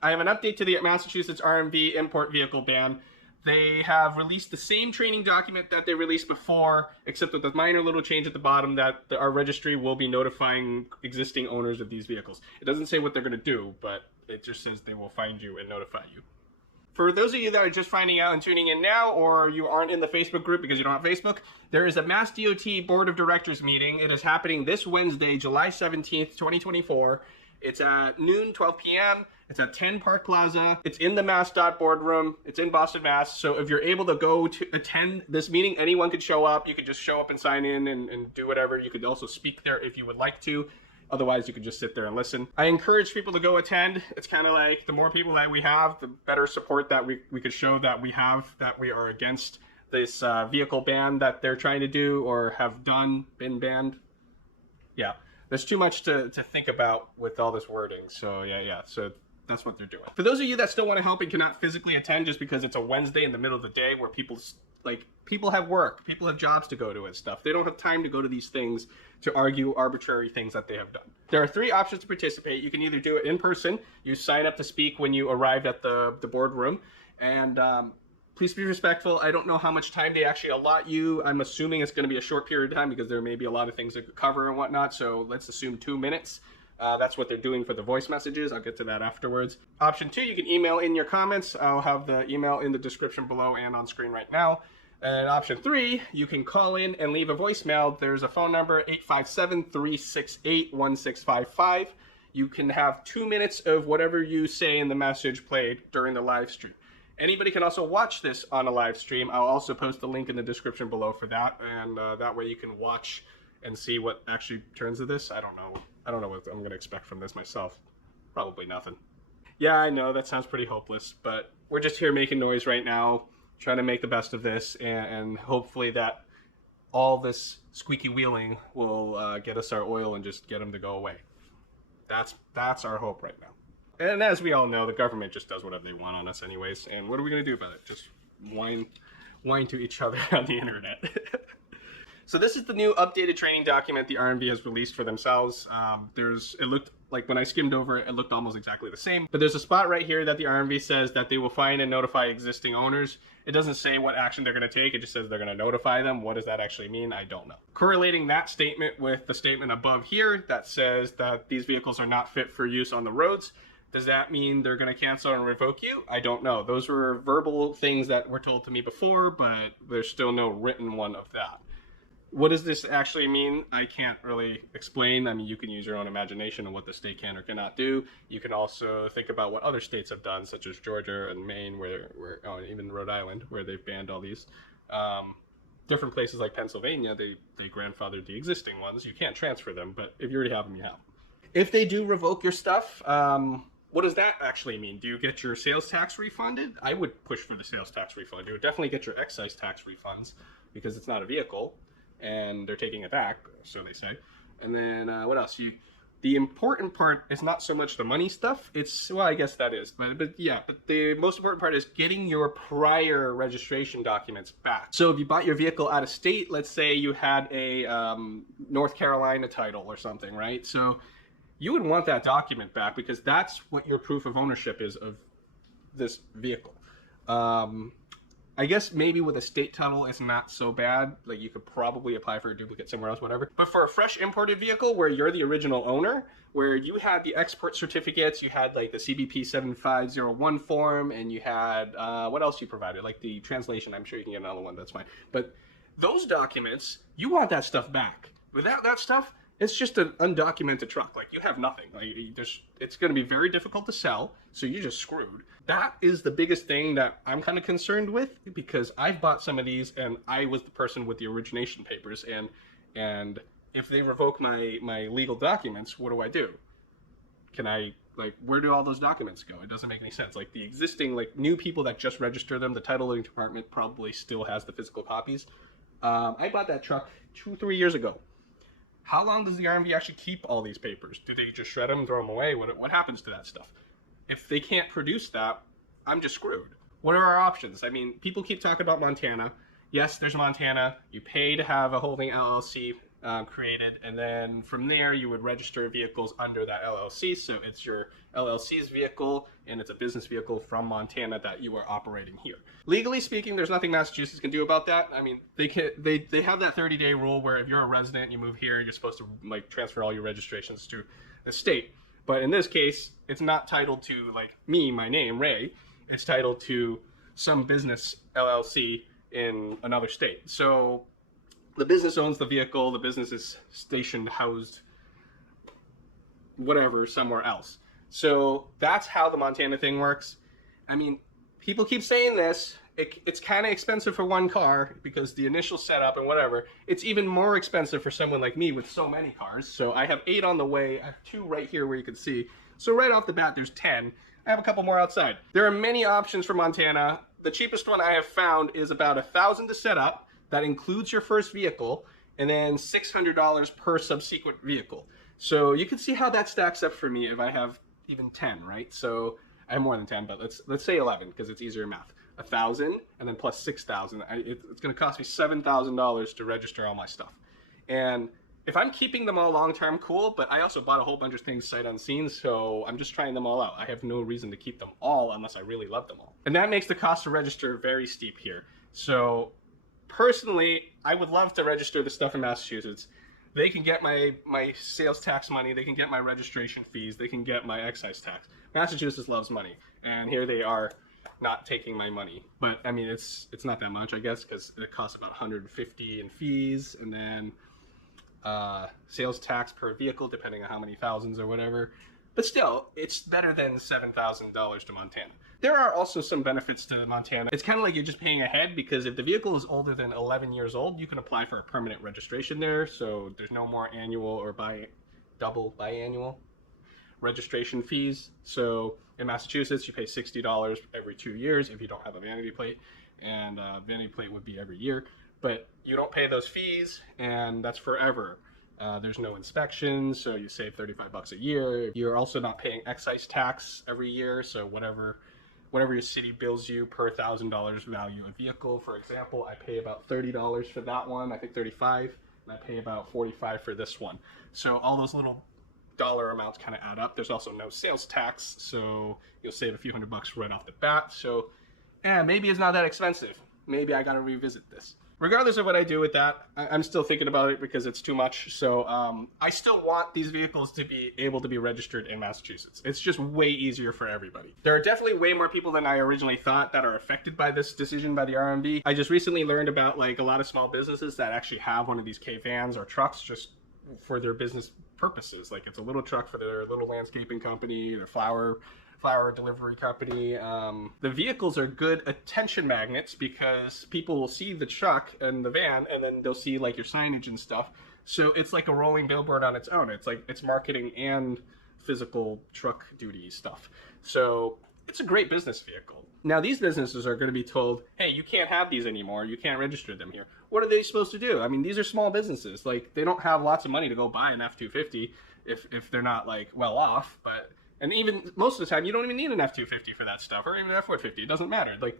I have an update to the Massachusetts RMV import vehicle ban. They have released the same training document that they released before, except with a minor little change at the bottom that our registry will be notifying existing owners of these vehicles. It doesn't say what they're going to do, but it just says they will find you and notify you. For those of you that are just finding out and tuning in now, or you aren't in the Facebook group because you don't have Facebook, there is a MassDOT Board of Directors meeting. It is happening this Wednesday, July 17th, 2024. It's at noon, 12 p.m. It's at 10 Park Plaza. It's in the MassDOT boardroom. It's in Boston, Mass. So if you're able to go to attend this meeting, anyone could show up. You could just show up and sign in and do whatever. You could also speak there if you would like to. Otherwise, you could just sit there and listen. I encourage people to go attend. It's kind of like the more people that we have, the better support that we could show that we have, that we are against this vehicle ban that they're trying to do or have been banned. Yeah. There's too much to think about with all this wording. So yeah. So that's what they're doing. For those of you that still want to help and cannot physically attend just because it's a Wednesday in the middle of the day where people have work, people have jobs to go to and stuff. They don't have time to go to these things to argue arbitrary things that they have done. There are 3 options to participate. You can either do it in person. You sign up to speak when you arrive at the boardroom. And please be respectful. I don't know how much time they actually allot you. I'm assuming it's going to be a short period of time because there may be a lot of things to cover and whatnot. So let's assume 2 minutes. That's what they're doing for the voice messages. I'll get to that afterwards. Option 2, you can email in your comments. I'll have the email in the description below and on screen right now. And option 3, you can call in and leave a voicemail. There's a phone number, 857-368-1655. You can have 2 minutes of whatever you say in the message played during the live stream. Anybody can also watch this on a live stream. I'll also post the link in the description below for that, and that way you can watch and see what actually turns of this. I don't know what I'm going to expect from this myself. Probably nothing. Yeah, I know that sounds pretty hopeless, but we're just here making noise right now, trying to make the best of this, and hopefully that all this squeaky wheeling will get us our oil and just get them to go away. That's our hope right now. And as we all know, the government just does whatever they want on us anyways. And what are we going to do about it? Just whine to each other on the internet. So this is the new updated training document the RMV has released for themselves. It looked like when I skimmed over it, it looked almost exactly the same. But there's a spot right here that the RMV says that they will find and notify existing owners. It doesn't say what action they're going to take. It just says they're going to notify them. What does that actually mean? I don't know. Correlating that statement with the statement above here that says that these vehicles are not fit for use on the roads. Does that mean they're going to cancel and revoke you? I don't know. Those were verbal things that were told to me before, but there's still no written one of that. What does this actually mean? I can't really explain. I mean, you can use your own imagination on what the state can or cannot do. You can also think about what other states have done, such as Georgia and Maine, even Rhode Island, where they've banned all these. Different places like Pennsylvania, they grandfathered the existing ones. You can't transfer them, but if you already have them, you have them. If they do revoke your stuff, what does that actually mean? Do you get your sales tax refunded? I would push for the sales tax refund. You would definitely get your excise tax refunds because it's not a vehicle. And they're taking it back, so they say. And then what else? The important part is not so much the money stuff. Well, I guess that is, but the most important part is getting your prior registration documents back. So if you bought your vehicle out of state, let's say you had a North Carolina title or something, right? So you would want that document back because that's what your proof of ownership is of this vehicle. I guess maybe with a state title it's not so bad. Like you could probably apply for a duplicate somewhere else, whatever. But for a fresh imported vehicle where you're the original owner, where you had the export certificates, you had like the CBP 7501 form, and you had, what else you provided? Like the translation, I'm sure you can get another one, that's fine. But those documents, you want that stuff back. Without that stuff, it's just an undocumented truck. Like you have nothing. Like it's going to be very difficult to sell, so you're just screwed. That is the biggest thing that I'm kind of concerned with because I've bought some of these and I was the person with the origination papers, and if they revoke my legal documents, what do I do? Can I, like, where do all those documents go? It doesn't make any sense. Like the existing, like new people that just register them, the titling department probably still has the physical copies. I bought that truck 2-3 years ago. How long does the RMV actually keep all these papers? Do they just shred them, throw them away? What happens to that stuff? If they can't produce that, I'm just screwed. What are our options? I mean, people keep talking about Montana. Yes, there's Montana. You pay to have a holding LLC created, and then from there you would register vehicles under that LLC. So it's your LLC's vehicle, and it's a business vehicle from Montana that you are operating here. Legally speaking, there's nothing Massachusetts can do about that. I mean, they have that 30-day rule where if you're a resident and you move here, you're supposed to like transfer all your registrations to the state. But in this case, it's not titled to like me, my name, Ray. It's titled to some business LLC in another state. So the business owns the vehicle, the business is stationed, housed, whatever, somewhere else. So that's how the Montana thing works. I mean, people keep saying this. It's kind of expensive for one car because the initial setup and whatever. It's even more expensive for someone like me with so many cars. So I have 8 on the way. I have 2 right here where you can see. So right off the bat, there's 10. I have a couple more outside. There are many options for Montana. The cheapest one I have found is about $1,000 to set up. That includes your first vehicle, and then $600 per subsequent vehicle. So you can see how that stacks up for me if I have even 10, right? So I have more than 10, but let's say 11 because it's easier math. 1,000 and then plus 6,000. It's going to cost me $7,000 to register all my stuff. And if I'm keeping them all long-term, cool, but I also bought a whole bunch of things sight unseen, so I'm just trying them all out. I have no reason to keep them all unless I really love them all. And that makes the cost to register very steep here. So personally, I would love to register the stuff in Massachusetts. They can get my sales tax money, they can get my registration fees, they can get my excise tax. Massachusetts loves money, and here they are not taking my money. But I mean, it's not that much, I guess, because it costs about $150 in fees, and then sales tax per vehicle, depending on how many thousands or whatever. But still, it's better than $7,000 to Montana. There are also some benefits to Montana. It's kind of like you're just paying ahead because if the vehicle is older than 11 years old, you can apply for a permanent registration there. So there's no more annual or biannual registration fees. So in Massachusetts, you pay $60 every 2 years if you don't have a vanity plate, and vanity plate would be every year. But you don't pay those fees, and that's forever. There's no inspections, so you save $35 a year. You're also not paying excise tax every year, so whatever your city bills you per $1,000 value of vehicle. For example, I pay about $30 for that one, I think $35, and I pay about $45 for this one. So all those little dollar amounts kind of add up. There's also no sales tax, so you'll save a few $100 right off the bat. So maybe it's not that expensive. Maybe I gotta revisit this. Regardless of what I do with that, I'm still thinking about it because it's too much. So I still want these vehicles to be able to be registered in Massachusetts. It's just way easier for everybody. There are definitely way more people than I originally thought that are affected by this decision by the RMV. I just recently learned about like a lot of small businesses that actually have one of these K vans or trucks just for their business purposes. Like it's a little truck for their little landscaping company, their flower delivery company. The vehicles are good attention magnets because people will see the truck and the van and then they'll see like your signage and stuff. So it's like a rolling billboard on its own. It's like it's marketing and physical truck duty stuff. So it's a great business vehicle. Now these businesses are going to be told, hey, you can't have these anymore. You can't register them here. What are they supposed to do? I mean, these are small businesses. Like they don't have lots of money to go buy an F-250 if they're not like well off, and even most of the time, you don't even need an F-250 for that stuff, or even an F-150. It doesn't matter. Like,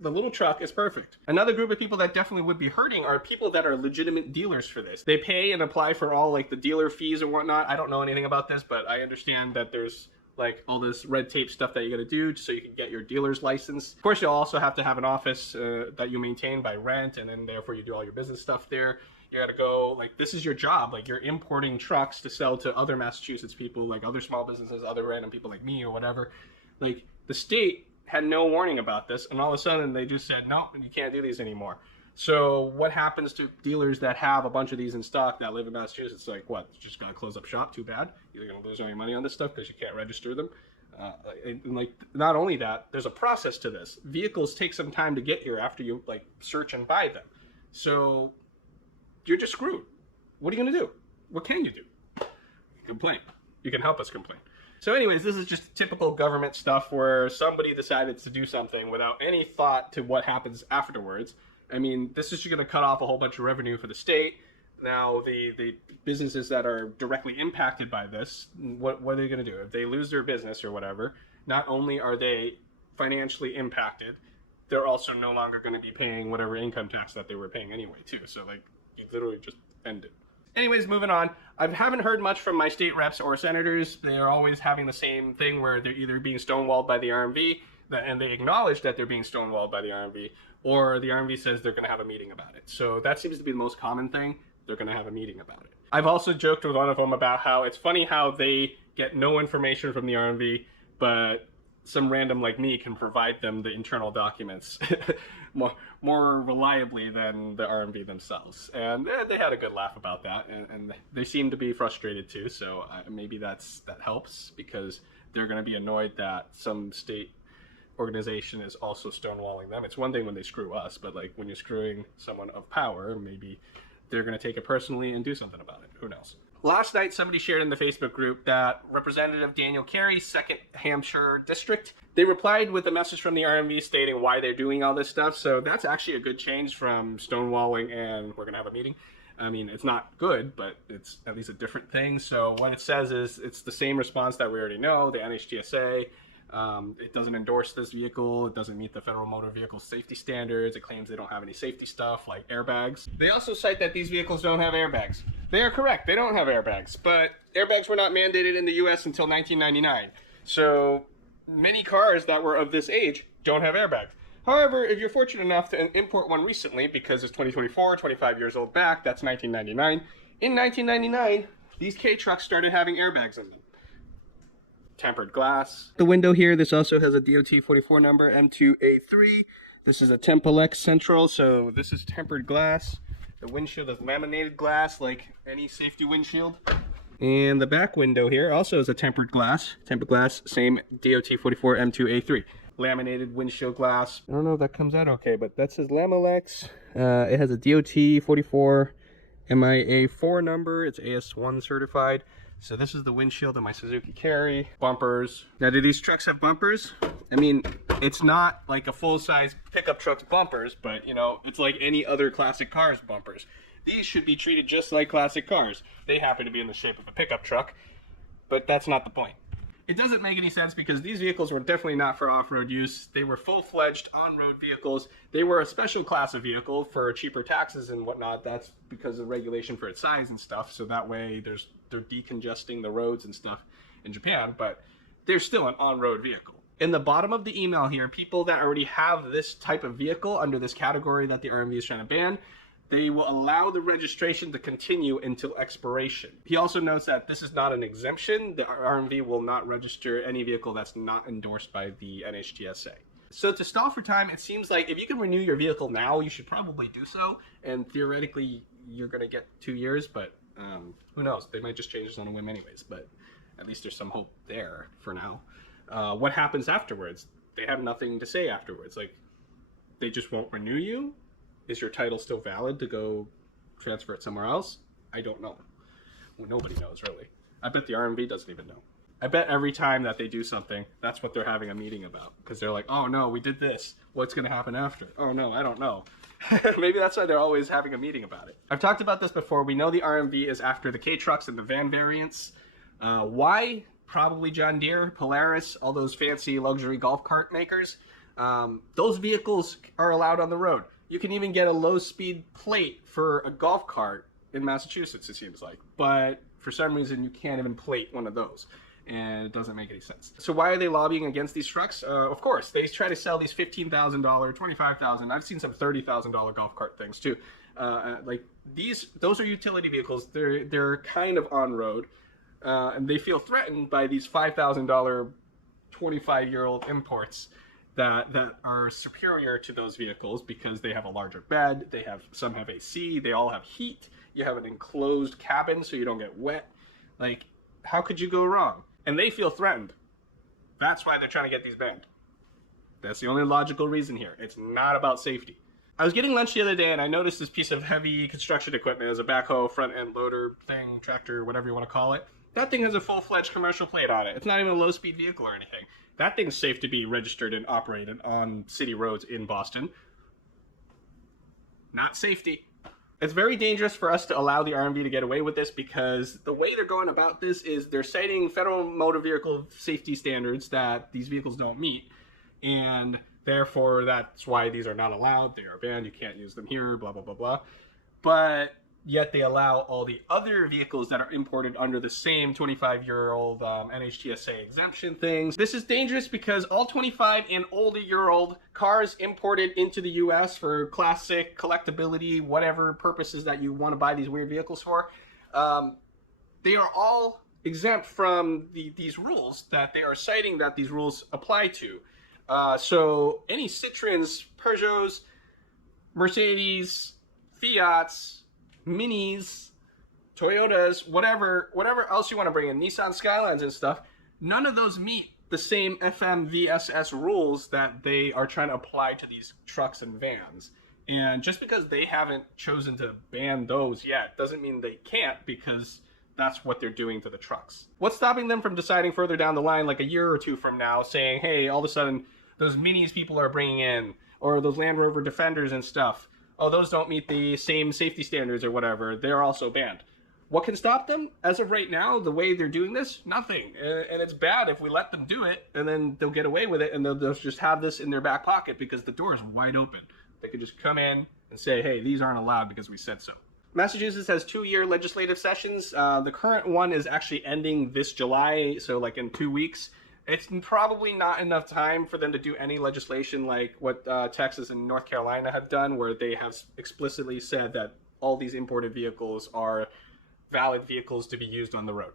the little truck is perfect. Another group of people that definitely would be hurting are people that are legitimate dealers for this. They pay and apply for all, like, the dealer fees and whatnot. I don't know anything about this, but I understand that there's, like, all this red tape stuff that you gotta do so you can get your dealer's license. Of course, you'll also have to have an office that you maintain by rent, and then therefore you do all your business stuff there. You gotta go, like, this is your job. Like, you're importing trucks to sell to other Massachusetts people, like other small businesses, other random people like me or whatever. Like, the state had no warning about this, and all of a sudden they just said, no, you can't do these anymore. So what happens to dealers that have a bunch of these in stock that live in Massachusetts? Like, what, you just gotta close up shop? Too bad. You're gonna lose all your money on this stuff because you can't register them. And like, not only that, there's a process to this. Vehicles take some time to get here after you, like, search and buy them. So you're just screwed. What are you going to do? What can you do? You can complain. You can help us complain. So anyways, this is just typical government stuff where somebody decided to do something without any thought to what happens afterwards. I mean, this is just going to cut off a whole bunch of revenue for the state. Now, the businesses that are directly impacted by this, what are they going to do? If they lose their business or whatever, not only are they financially impacted, they're also no longer going to be paying whatever income tax that they were paying anyway, too. So, like, you literally just end it. Anyways, moving on. I haven't heard much from my state reps or senators. They're always having the same thing where they're either being stonewalled by the RMV, and they acknowledge that they're being stonewalled by the RMV, or the RMV says they're going to have a meeting about it. So that seems to be the most common thing. They're going to have a meeting about it. I've also joked with one of them about how it's funny how they get no information from the RMV, but some random like me can provide them the internal documents more reliably than the RMV themselves. And they had a good laugh about that, and they seem to be frustrated too, so maybe that helps, because they're going to be annoyed that some state organization is also stonewalling them. It's one thing when they screw us, but like when you're screwing someone of power, maybe they're going to take it personally and do something about it. Who knows? Last night, somebody shared in the Facebook group that Representative Daniel Carey, 2nd Hampshire District, they replied with a message from the RMV stating why they're doing all this stuff. So that's actually a good change from stonewalling and we're going to have a meeting. I mean, it's not good, but it's at least a different thing. So what it says is it's the same response that we already know, the NHTSA. It doesn't endorse this vehicle. It doesn't meet the federal motor vehicle safety standards. It claims they don't have any safety stuff like airbags. They also cite that these vehicles don't have airbags. They are correct. They don't have airbags, but airbags were not mandated in the US until 1999. So many cars that were of this age don't have airbags. However, if you're fortunate enough to import one recently, because it's 2024, 25 years old back, that's 1999. In 1999, these K trucks started having airbags in them. Tempered glass. The window here, this also has a DOT 44 number, M2A3. This is a Templex Central, so this is tempered glass. The windshield is laminated glass, like any safety windshield. And the back window here also is a tempered glass. Tempered glass, same DOT 44 M2A3. Laminated windshield glass. I don't know if that comes out okay, but that says Lamolex. It has a DOT 44 MIA4 number. It's AS1 certified. So this is the windshield of my Suzuki Carry. Bumpers. Now, do these trucks have bumpers? I mean, it's not like a full-size pickup truck's bumpers, but, you know, it's like any other classic car's bumpers. These should be treated just like classic cars. They happen to be in the shape of a pickup truck, but that's not the point. It doesn't make any sense because these vehicles were definitely not for off-road use. They were full-fledged on-road vehicles. They were a special class of vehicle for cheaper taxes and whatnot. That's because of regulation for its size and stuff. So that way they're decongesting the roads and stuff in Japan, but they're still an on-road vehicle. In the bottom of the email here, people that already have this type of vehicle under this category that the RMV is trying to ban, they will allow the registration to continue until expiration. He also notes that this is not an exemption. The RMV will not register any vehicle that's not endorsed by the NHTSA. So to stall for time, it seems like if you can renew your vehicle now, you should probably do so. And theoretically, you're going to get 2 years, but who knows? They might just change this on a whim anyways, but at least there's some hope there for now. What happens afterwards? They have nothing to say afterwards. Like, they just won't renew you? Is your title still valid to go transfer it somewhere else? I don't know. Well, nobody knows, really. I bet the RMV doesn't even know. I bet every time that they do something, that's what they're having a meeting about. Because they're like, oh no, we did this. What's going to happen after? Oh no, I don't know. Maybe that's why they're always having a meeting about it. I've talked about this before. We know the RMV is after the K-trucks and the van variants. Why? Probably John Deere, Polaris, all those fancy luxury golf cart makers. Those vehicles are allowed on the road. You can even get a low-speed plate for a golf cart in Massachusetts, it seems like. But for some reason, you can't even plate one of those. And it doesn't make any sense. So why are they lobbying against these trucks? Of course, they try to sell these $15,000, $25,000. I've seen some $30,000 golf cart things too. Like those are utility vehicles. They're kind of on road, and they feel threatened by these $5,000, 25-year-old imports that are superior to those vehicles because they have a larger bed. Some have AC. They all have heat. You have an enclosed cabin so you don't get wet. Like, how could you go wrong? And they feel threatened. That's why they're trying to get these banned. That's the only logical reason here. It's not about safety. I was getting lunch the other day and I noticed this piece of heavy construction equipment. It was a backhoe, front end loader thing, tractor, whatever you want to call it. That thing has a full-fledged commercial plate on it. It's not even a low-speed vehicle or anything. That thing's safe to be registered and operated on city roads in Boston. Not safety. It's very dangerous for us to allow the RMV to get away with this because the way they're going about this is they're citing federal motor vehicle safety standards that these vehicles don't meet, and therefore that's why these are not allowed. They are banned. You can't use them here, blah, blah, blah, blah. But yet they allow all the other vehicles that are imported under the same 25-year-old NHTSA exemption things. This is dangerous because all 25 and older-year-old cars imported into the US for classic, collectability, whatever purposes that you want to buy these weird vehicles for, they are all exempt from these rules that they are citing that these rules apply to. So any Citroens, Peugeots, Mercedes, Fiats, Minis, Toyotas, whatever else you want to bring in, Nissan Skylines and stuff, none of those meet the same FMVSS rules that they are trying to apply to these trucks and vans. And just because they haven't chosen to ban those yet doesn't mean they can't, because that's what they're doing to the trucks. What's stopping them from deciding further down the line, like a year or two from now, saying, hey, all of a sudden those Minis people are bringing in, or those Land Rover Defenders and stuff, oh, those don't meet the same safety standards or whatever, they're also banned. What can stop them? As of right now, the way they're doing this, nothing. And it's bad if we let them do it, and then they'll get away with it, and they'll just have this in their back pocket because the door is wide open. They could just come in and say, hey, these aren't allowed because we said so. Massachusetts has 2-year legislative sessions. The current one is actually ending this July, so like in 2 weeks. It's probably not enough time for them to do any legislation like what Texas and North Carolina have done, where they have explicitly said that all these imported vehicles are valid vehicles to be used on the road.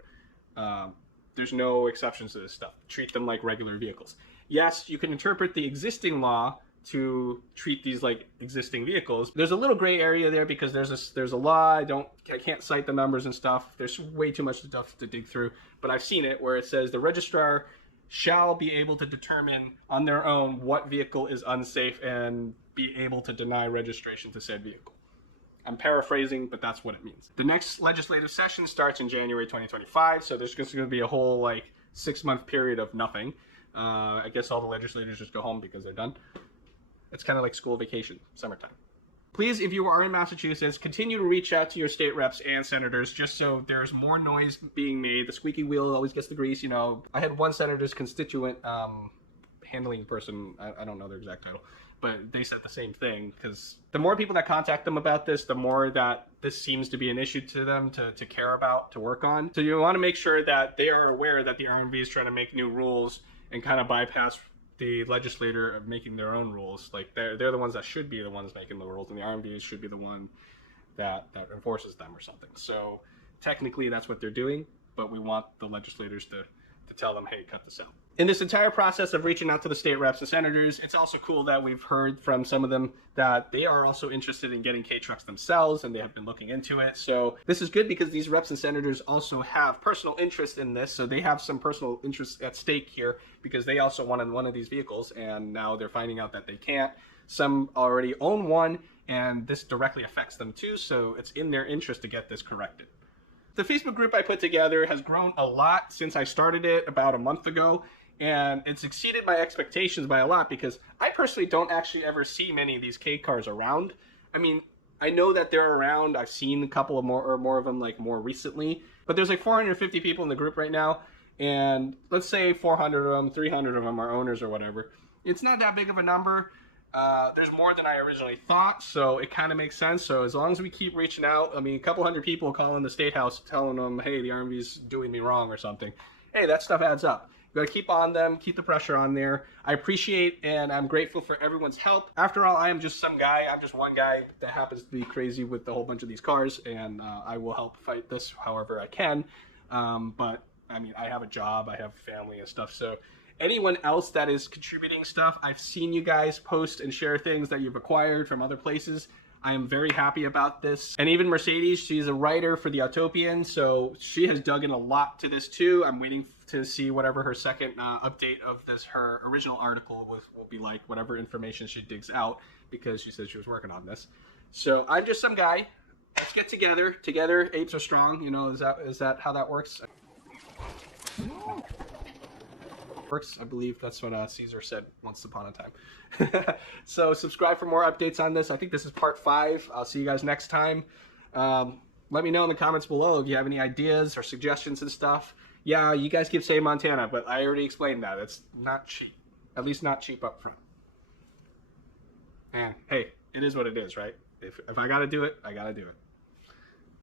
There's no exceptions to this stuff. Treat them like regular vehicles. Yes, you can interpret the existing law to treat these like existing vehicles. There's a little gray area there because there's a law. I can't cite the numbers and stuff. There's way too much stuff to dig through, but I've seen it where it says the registrar shall be able to determine on their own what vehicle is unsafe and be able to deny registration to said vehicle. I'm paraphrasing, but that's what it means. The next legislative session starts in January 2025, so there's just going to be a whole like 6-month period of nothing. I guess all the legislators just go home because they're done. It's kind of like school vacation, summertime. Please, if you are in Massachusetts, continue to reach out to your state reps and senators just so there's more noise being made. The squeaky wheel always gets the grease, you know. I had one senator's constituent handling person, I don't know their exact title, but they said the same thing, because the more people that contact them about this, the more that this seems to be an issue to them to care about, to work on. So you want to make sure that they are aware that the RMV is trying to make new rules and kind of bypass the legislator of making their own rules. Like they're the ones that should be the ones making the rules, and the RMV should be the one that enforces them or something. So technically that's what they're doing, but we want the legislators to tell them, hey, cut this out. In this entire process of reaching out to the state reps and senators, it's also cool that we've heard from some of them that they are also interested in getting K-trucks themselves, and they have been looking into it. So this is good because these reps and senators also have personal interest in this. So they have some personal interest at stake here because they also wanted one of these vehicles, and now they're finding out that they can't. Some already own one, and this directly affects them too. So it's in their interest to get this corrected. The Facebook group I put together has grown a lot since I started it about a month ago. And it's exceeded my expectations by a lot because I personally don't actually ever see many of these K cars around. I mean, I know that they're around. I've seen a couple of more of them like more recently, but there's like 450 people in the group right now. And let's say 400 of them, 300 of them are owners or whatever. It's not that big of a number. There's more than I originally thought, so it kind of makes sense. So as long as we keep reaching out, I mean, a couple hundred people calling the State House telling them, hey, the RMV's doing me wrong or something. Hey, that stuff adds up. You gotta keep on them, keep the pressure on there. I appreciate and I'm grateful for everyone's help. After all, I am just some guy. I'm just one guy that happens to be crazy with a whole bunch of these cars, and I will help fight this however I can. But I mean, I have a job, I have family and stuff, so anyone else that is contributing stuff, I've seen you guys post and share things that you've acquired from other places. I am very happy about this. And even Mercedes, she's a writer for the Autopian, so she has dug in a lot to this too. I'm waiting to see whatever her second update of this, her original article will be like, whatever information she digs out, because she said she was working on this. So I'm just some guy. Let's get together. Together, apes are strong. You know, is that how that works? I believe that's what Caesar said once upon a time. So subscribe for more updates on this. I think this is part 5. I'll see you guys next time. Let me know in the comments below if you have any ideas or suggestions and stuff. Yeah, you guys keep saying Montana, but I already explained that. It's not cheap. At least not cheap up front. And hey, it is what it is, right? If I gotta do it, I gotta do it.